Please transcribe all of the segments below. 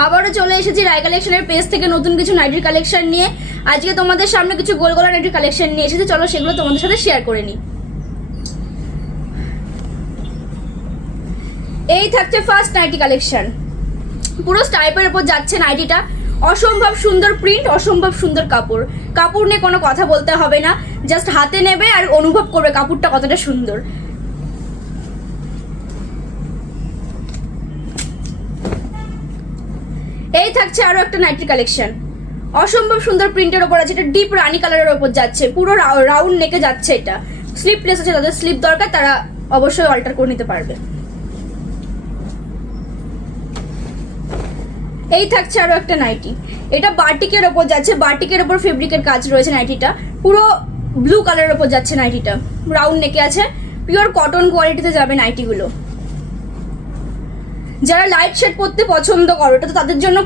আবারও চলে এসেছি রায় কালেকশনের পেজ থেকে নতুন কিছু নাইটির কালেকশন নিয়ে। আজকে তোমাদের সামনে কিছু গোল গলা নাইটির কালেকশন নিয়ে এসেছি, চলো সেগুলো তোমাদের সাথে শেয়ার করে নিই। এই থাকছে ফার্স্ট নাইটি কালেকশন, পুরো স্টাইপের উপর যাচ্ছে নাইটিটা। অসম্ভব সুন্দর প্রিন্ট, অসম্ভব সুন্দর কাপড়। কাপড় নিয়ে কোনো কথা বলতে হবে না, জাস্ট হাতে নেবে আর অনুভব করবে কাপড়টা কতটা সুন্দর। এই থাকছে আরো একটা নাইটির কালেকশন, অসম্ভব সুন্দর প্রিন্টের ওপর আছে। এটা ডিপ রানী কালারের ওপর যাচ্ছে, পুরো রাউন্ড নেকে যাচ্ছে। এটা স্লিপলেস আছে, তাদের স্লিপ দরকার তারা অবশ্যই অল্টার করে নিতে পারবে। এই থাকছে আরো একটা নাইটি, এটা বাটিকের ওপর যাচ্ছে, বাটিকের ওপর ফেব্রিকের কাজ রয়েছে। নাইটিটা পুরো ব্লু কালারের ওপর যাচ্ছে, নাইটিটা রাউন্ড নেকে আছে, পিওর কটন কোয়ালিটিতে যাবে নাইটিগুলো। যারা লাইট শেড পরতে পছন্দ করো এটা তো তাদের জন্য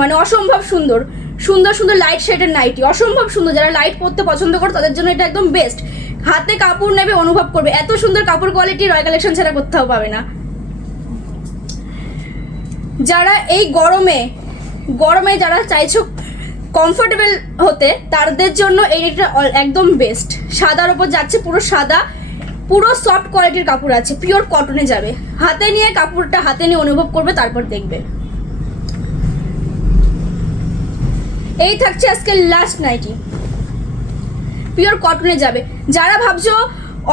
মানে অসম্ভব সুন্দর সুন্দর সুন্দর লাইট শেডের নাইটি, অসম্ভব সুন্দর। যারা লাইট পরতে পছন্দ করো তাদের জন্য এটা একদম বেস্ট। হাতে কাপড় নেবে, অনুভব করবে এত সুন্দর কাপড় কোয়ালিটি রয় কালেকশন ছাড়া কোথাও পাবে না। যারা এই গরমে যারা চাইছো কমফোর্টেবল হতে, তাদের জন্য এইটা একদম বেস্ট। সাদার ওপর যাচ্ছে, পুরো সাদা, পুরো সফট কোয়ালিটির কাপড় আছে, পিওর কটনে যাবে। হাতে নিয়ে কাপড়টা হাতে নিয়ে অনুভব করবে, তারপর দেখবে। এই থাকছে আজকে লাস্ট নাইটি, পিওর কটনে যাবে। যারা ভাবছো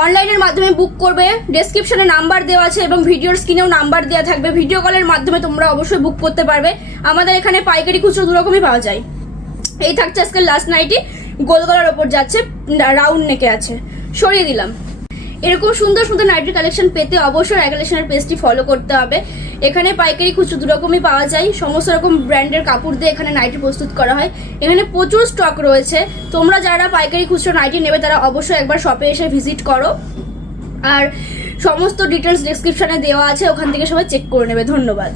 অনলাইনের মাধ্যমে বুক করবে, ডেসক্রিপশনে নাম্বার দেওয়া আছে এবং ভিডিওর স্ক্রিনেও নাম্বার দেওয়া থাকবে। ভিডিও কলের মাধ্যমে তোমরা অবশ্যই বুক করতে পারবে। আমাদের এখানে পাইকারি খুচরো দুরকমই পাওয়া যায়। এই থাকছে আজকে লাস্ট নাইটি, গোল গলার ওপর যাচ্ছে, রাউন্ড নেকে আছে। সরিয়ে দিলাম। এরকম সুন্দর সুন্দর নাইটির কালেকশন পেতে অবশ্যই রায় কালেকশনের পেজটি ফলো করতে হবে। এখানে পাইকারি খুচরো দুরকমই পাওয়া যায়, সমস্ত রকম ব্র্যান্ডের কাপড় দিয়ে এখানে নাইটি প্রস্তুত করা হয়। এখানে প্রচুর স্টক রয়েছে। তোমরা যারা পাইকারি খুচরো নাইটি নেবে তারা অবশ্যই একবার শপে এসে ভিজিট করো, আর সমস্ত ডিটেলস ডেসক্রিপশনে দেওয়া আছে, ওখান থেকে সবাই চেক করে নেবে। ধন্যবাদ।